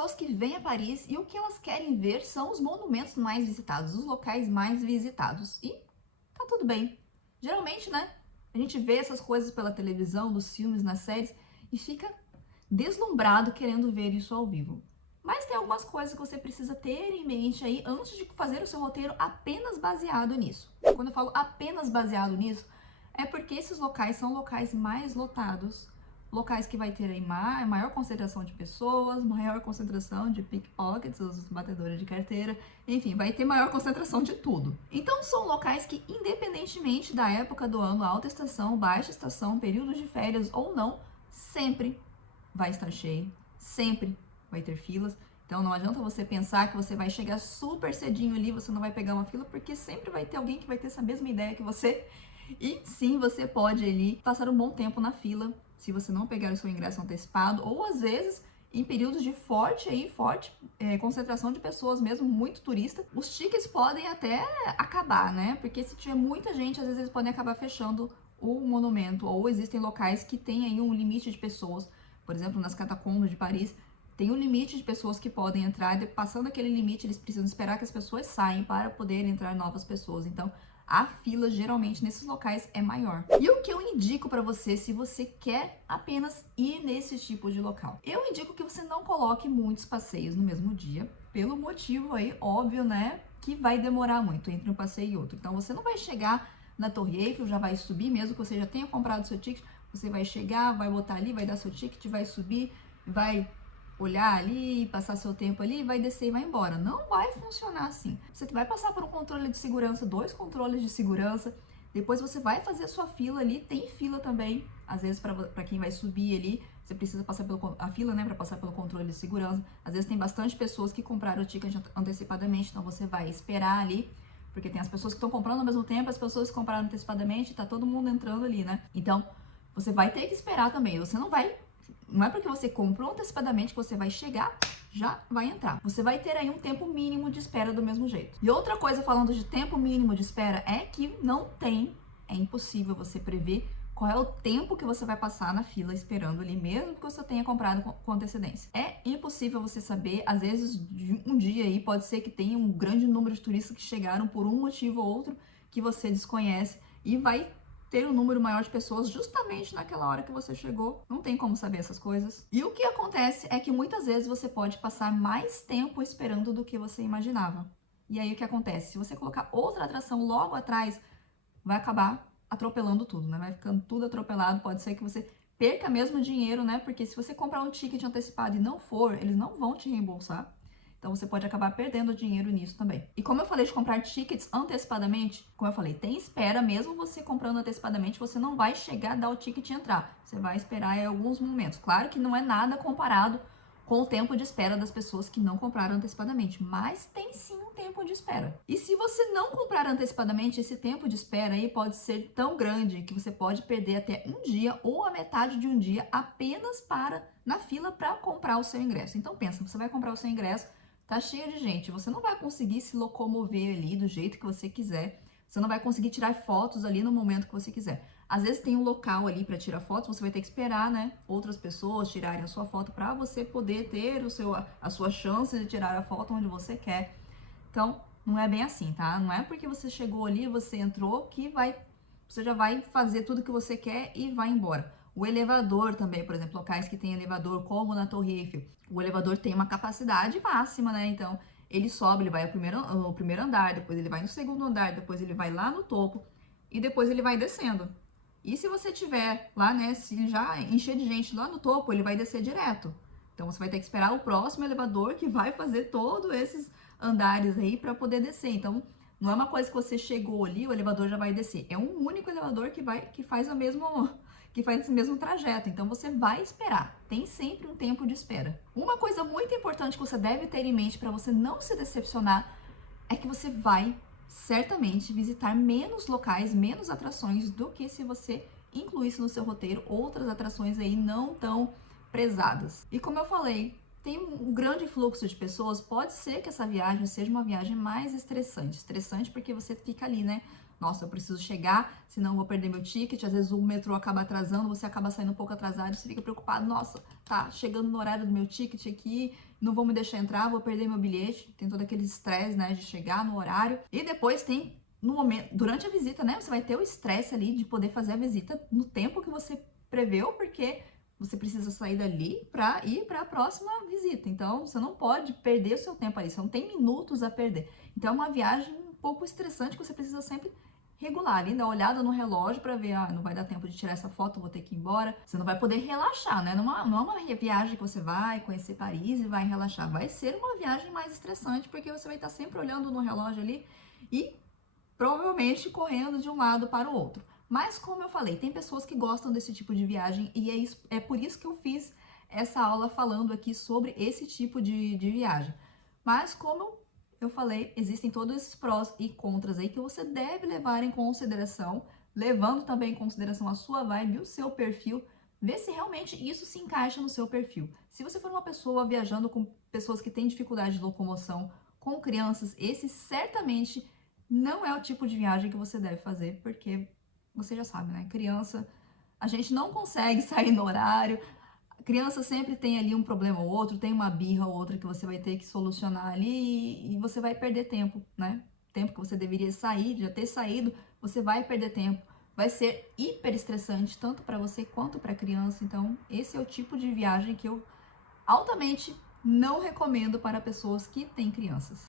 pessoas que vêm a Paris e o que elas querem ver são os monumentos mais visitados, os locais mais visitados. E tá tudo bem. Geralmente, né, a gente vê essas coisas pela televisão, nos filmes, nas séries e fica deslumbrado querendo ver isso ao vivo. Mas tem algumas coisas que você precisa ter em mente aí antes de fazer o seu roteiro apenas baseado nisso. Quando eu falo apenas baseado nisso, é porque esses locais são locais mais lotados, locais que vai ter aí maior concentração de pessoas, maior concentração de pickpockets, os batedores de carteira, enfim, vai ter maior concentração de tudo. Então são locais que, independentemente da época do ano, alta estação, baixa estação, períodos de férias ou não, sempre vai estar cheio, sempre vai ter filas. Então não adianta você pensar que você vai chegar super cedinho ali, você não vai pegar uma fila, porque sempre vai ter alguém que vai ter essa mesma ideia que você. E sim, você pode ali passar um bom tempo na fila, se você não pegar o seu ingresso antecipado, ou às vezes em períodos de forte concentração de pessoas mesmo, muito turista, os tickets podem até acabar, né? Porque se tiver muita gente, às vezes eles podem acabar fechando o monumento, ou existem locais que têm aí um limite de pessoas, por exemplo, nas catacumbas de Paris, tem um limite de pessoas que podem entrar, e passando aquele limite, eles precisam esperar que as pessoas saiam para poder entrar novas pessoas. Então, a fila geralmente nesses locais é maior. E o que eu indico para você se você quer apenas ir nesse tipo de local? Eu indico que você não coloque muitos passeios no mesmo dia, pelo motivo aí óbvio, né, que vai demorar muito entre um passeio e outro. Então você não vai chegar na Torre Eiffel, já vai subir, mesmo que você já tenha comprado seu ticket, você vai chegar, vai botar ali, vai dar seu ticket, vai subir, vai olhar ali, passar seu tempo ali, vai descer e vai embora. Não vai funcionar assim. Você vai passar por um controle de segurança, 2 controles de segurança, depois você vai fazer a sua fila ali, tem fila também, às vezes para quem vai subir ali, você precisa passar a fila, né, para passar pelo controle de segurança. Às vezes tem bastante pessoas que compraram o ticket antecipadamente, então você vai esperar ali, porque tem as pessoas que estão comprando ao mesmo tempo, as pessoas que compraram antecipadamente, tá todo mundo entrando ali, né? Então, você vai ter que esperar também. Você não é porque você comprou antecipadamente que você vai chegar, já vai entrar. Você vai ter aí um tempo mínimo de espera do mesmo jeito. E outra coisa falando de tempo mínimo de espera é que é impossível você prever qual é o tempo que você vai passar na fila esperando ali, mesmo que você tenha comprado com antecedência. É impossível você saber, às vezes de um dia aí pode ser que tenha um grande número de turistas que chegaram por um motivo ou outro que você desconhece e vai ter um número maior de pessoas justamente naquela hora que você chegou. Não tem como saber essas coisas. E o que acontece é que muitas vezes você pode passar mais tempo esperando do que você imaginava. E aí o que acontece? Se você colocar outra atração logo atrás, vai acabar atropelando tudo, né? Vai ficando tudo atropelado. Pode ser que você perca mesmo dinheiro, né? Porque se você comprar um ticket antecipado e não for, eles não vão te reembolsar. Então você pode acabar perdendo dinheiro nisso também. E como eu falei de comprar tickets antecipadamente, como eu falei, tem espera, mesmo você comprando antecipadamente, você não vai chegar a dar o ticket e entrar. Você vai esperar em alguns momentos. Claro que não é nada comparado com o tempo de espera das pessoas que não compraram antecipadamente, mas tem sim um tempo de espera. E se você não comprar antecipadamente, esse tempo de espera aí pode ser tão grande que você pode perder até um dia ou a metade de um dia apenas na fila para comprar o seu ingresso. Então pensa, você vai comprar o seu ingresso, tá cheio de gente, você não vai conseguir se locomover ali do jeito que você quiser, você não vai conseguir tirar fotos ali no momento que você quiser. Às vezes tem um local ali para tirar fotos, você vai ter que esperar, né, outras pessoas tirarem a sua foto para você poder ter a sua chance de tirar a foto onde você quer. Então, não é bem assim, tá? Não é porque você chegou ali, você entrou, você já vai fazer tudo que você quer e vai embora. O elevador também, por exemplo, locais que tem elevador, como na Torre Eiffel, o elevador tem uma capacidade máxima, né? Então, ele sobe, ele vai ao primeiro andar, depois ele vai no segundo andar, depois ele vai lá no topo e depois ele vai descendo. E se você tiver lá, né, se já encher de gente lá no topo, ele vai descer direto. Então, você vai ter que esperar o próximo elevador que vai fazer todos esses andares aí para poder descer. Então, não é uma coisa que você chegou ali, o elevador já vai descer. É um único elevador que faz esse mesmo trajeto. Então você vai esperar. Tem sempre um tempo de espera. Uma coisa muito importante que você deve ter em mente para você não se decepcionar é que você vai certamente visitar menos locais, menos atrações do que se você incluísse no seu roteiro outras atrações aí não tão prezadas. E como eu falei, tem um grande fluxo de pessoas, pode ser que essa viagem seja uma viagem mais estressante. Estressante porque você fica ali, né, nossa, eu preciso chegar, senão eu vou perder meu ticket. Às vezes o metrô acaba atrasando, você acaba saindo um pouco atrasado, você fica preocupado, nossa, tá chegando no horário do meu ticket aqui, não vão me deixar entrar, vou perder meu bilhete. Tem todo aquele estresse, né, de chegar no horário. E depois tem no momento, durante a visita, né, você vai ter o estresse ali de poder fazer a visita no tempo que você preveu, porque você precisa sair dali para ir para a próxima visita. Então, você não pode perder o seu tempo ali, você não tem minutos a perder. Então, é uma viagem um pouco estressante que você precisa sempre regular ali, dar uma olhada no relógio para ver, não vai dar tempo de tirar essa foto, vou ter que ir embora. Você não vai poder relaxar, né? Não é uma viagem que você vai conhecer Paris e vai relaxar. Vai ser uma viagem mais estressante, porque você vai estar sempre olhando no relógio ali e provavelmente correndo de um lado para o outro. Mas, como eu falei, tem pessoas que gostam desse tipo de viagem e é por isso que eu fiz essa aula falando aqui sobre esse tipo de viagem. Mas, como eu falei, existem todos esses prós e contras aí que você deve levar em consideração, levando também em consideração a sua vibe, o seu perfil, ver se realmente isso se encaixa no seu perfil. Se você for uma pessoa viajando com pessoas que têm dificuldade de locomoção, com crianças, esse certamente não é o tipo de viagem que você deve fazer, porque você já sabe, né? Criança, a gente não consegue sair no horário. A criança sempre tem ali um problema ou outro, tem uma birra ou outra que você vai ter que solucionar ali e você vai perder tempo, né? Tempo que você deveria sair, já ter saído, você vai perder tempo. Vai ser hiper estressante, tanto para você quanto para a criança. Então, esse é o tipo de viagem que eu altamente não recomendo para pessoas que têm crianças.